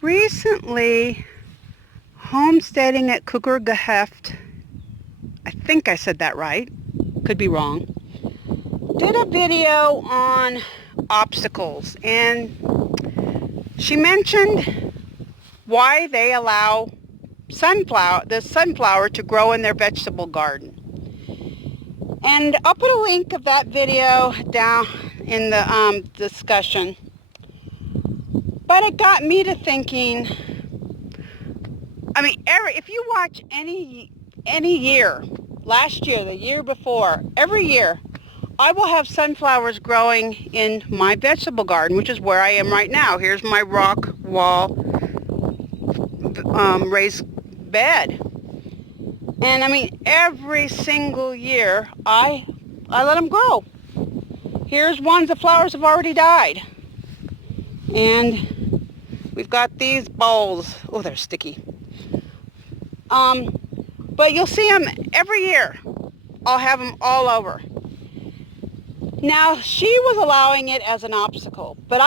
Recently, Homesteading at Kooker, Gehoft, I think I said that right, could be wrong, did a video on obstacles, and she mentioned why they allow the sunflower to grow in their vegetable garden. And I'll put a link of that video down in the discussion. But it got me to thinking, I mean, if you watch any year, last year, the year before, every year, I will have sunflowers growing in my vegetable garden, which is where I am right now. Here's my rock wall raised bed. And I mean, every single year, I let them grow. Here's ones the flowers have already died. And we've got these bowls. Oh, they're sticky. But you'll see them every year. I'll have them all over. Now, she was allowing it as an obstacle, but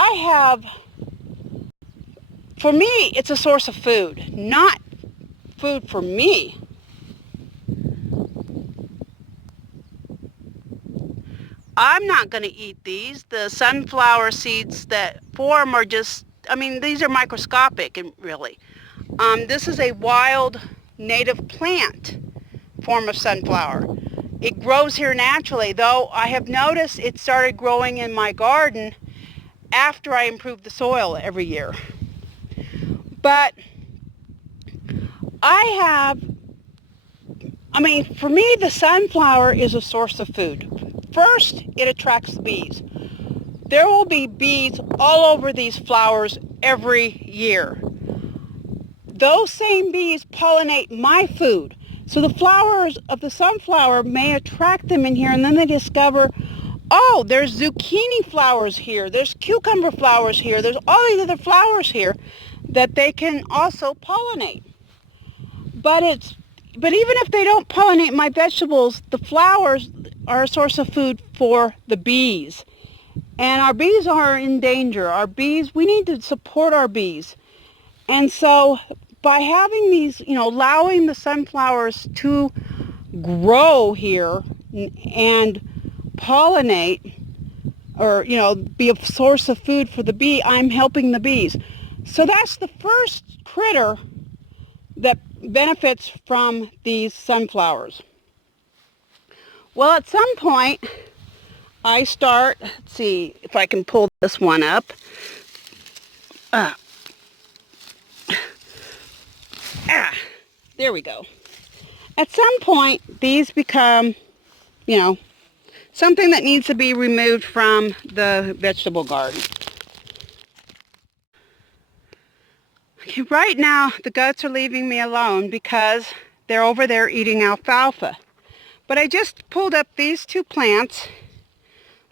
for me, it's a source of food, not food for me. I'm not going to eat these. The sunflower seeds that form are just, I mean, these are microscopic, really. This is a wild native plant form of sunflower. It grows here naturally, though I have noticed it started growing in my garden after I improved the soil every year. But for me, the sunflower is a source of food. First, it attracts the bees. There will be bees all over these flowers every year. Those same bees pollinate my food. So the flowers of the sunflower may attract them in here, and then they discover, oh, there's zucchini flowers here, there's cucumber flowers here, there's all these other flowers here that they can also pollinate. But even if they don't pollinate my vegetables, the flowers are a source of food for the bees. And our bees are in danger. We need to support our bees. And so by having these, allowing the sunflowers to grow here and pollinate, or, be a source of food for the bee, I'm helping the bees. So that's the first critter that benefits from these sunflowers. Well, at some point, let's see if I can pull this one up. There we go. At some point, these become, something that needs to be removed from the vegetable garden. Okay, right now, the goats are leaving me alone because they're over there eating alfalfa. But I just pulled up these two plants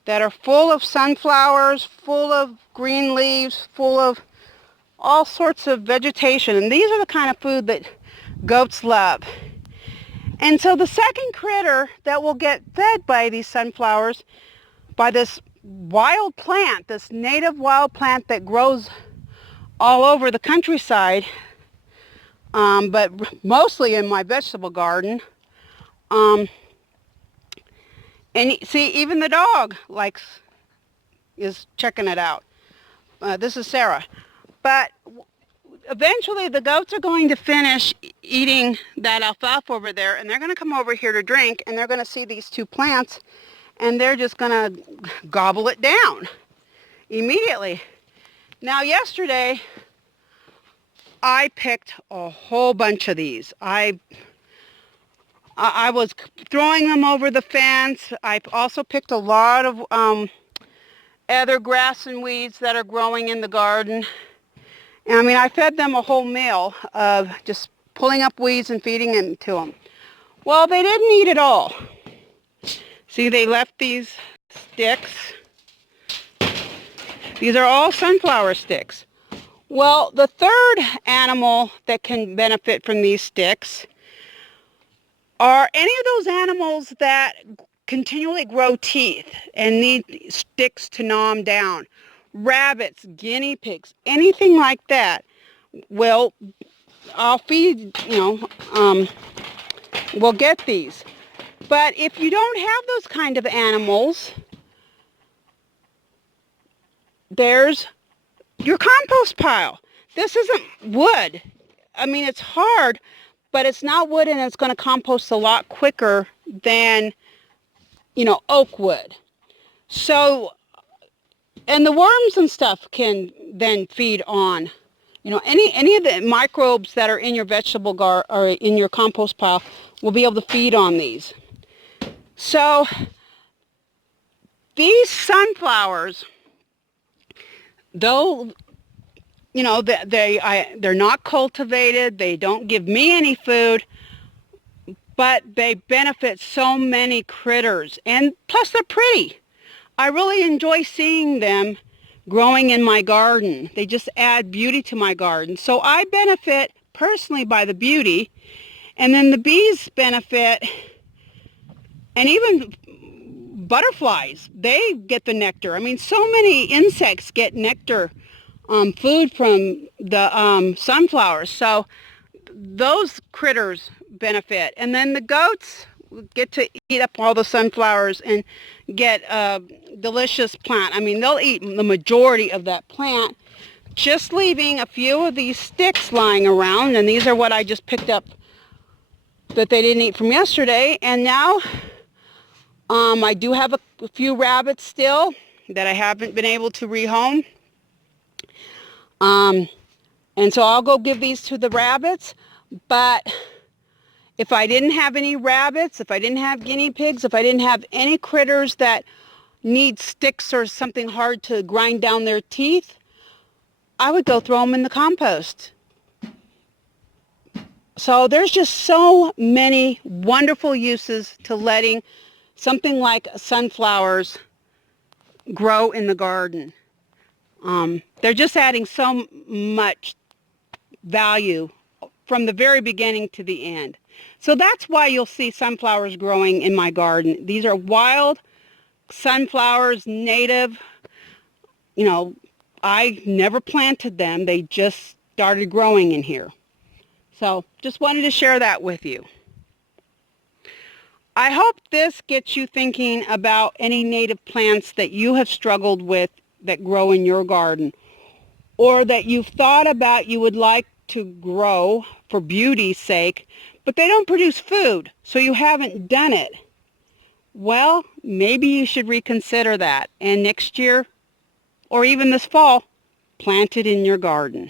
that are full of sunflowers, full of green leaves, full of all sorts of vegetation. And these are the kind of food that goats love. And so the second critter that will get fed by these sunflowers, by this wild plant, this native wild plant that grows all over the countryside, but mostly in my vegetable garden. And see, even the dog is checking it out. This is Sarah. But eventually the goats are going to finish eating that alfalfa over there, and they're going to come over here to drink, and they're going to see these two plants, and they're just going to gobble it down immediately. Now, yesterday, I picked a whole bunch of these. I was throwing them over the fence. I also picked a lot of other grass and weeds that are growing in the garden. And I mean, I fed them a whole meal of just pulling up weeds and feeding them to them. Well, they didn't eat it all. See, they left these sticks. These are all sunflower sticks. Well, the third animal that can benefit from these sticks are any of those animals that continually grow teeth and need sticks to gnaw them down. Rabbits, guinea pigs, anything like that. Well, I'll feed, we'll get these. But if you don't have those kind of animals, there's your compost pile. This isn't wood. I mean, it's hard, but it's not wood, and it's going to compost a lot quicker than, oak wood. So, and the worms and stuff can then feed on, any of the microbes that are in your vegetable or in your compost pile will be able to feed on these. So, these sunflowers, though, they're not cultivated, they don't give me any food, but they benefit so many critters, and plus they're pretty. I really enjoy seeing them growing in my garden. They just add beauty to my garden. So I benefit personally by the beauty, and then the bees benefit, and even butterflies, they get the nectar. I mean, so many insects get nectar, food from the sunflowers. So those critters benefit. And then the goats get to eat up all the sunflowers and get a delicious plant. I mean, they'll eat the majority of that plant, just leaving a few of these sticks lying around. And these are what I just picked up that they didn't eat from yesterday. And now I do have a few rabbits still that I haven't been able to rehome. And so I'll go give these to the rabbits. But if I didn't have any rabbits, if I didn't have guinea pigs, if I didn't have any critters that need sticks or something hard to grind down their teeth, I would go throw them in the compost. So there's just so many wonderful uses to letting something like sunflowers grow in the garden. They're just adding so much value from the very beginning to the end. So that's why you'll see sunflowers growing in my garden. These are wild sunflowers, native. I never planted them. They just started growing in here. So just wanted to share that with you. I hope this gets you thinking about any native plants that you have struggled with that grow in your garden, or that you've thought about you would like to grow for beauty's sake, but they don't produce food, so you haven't done it. Well, maybe you should reconsider that, and next year, or even this fall, plant it in your garden.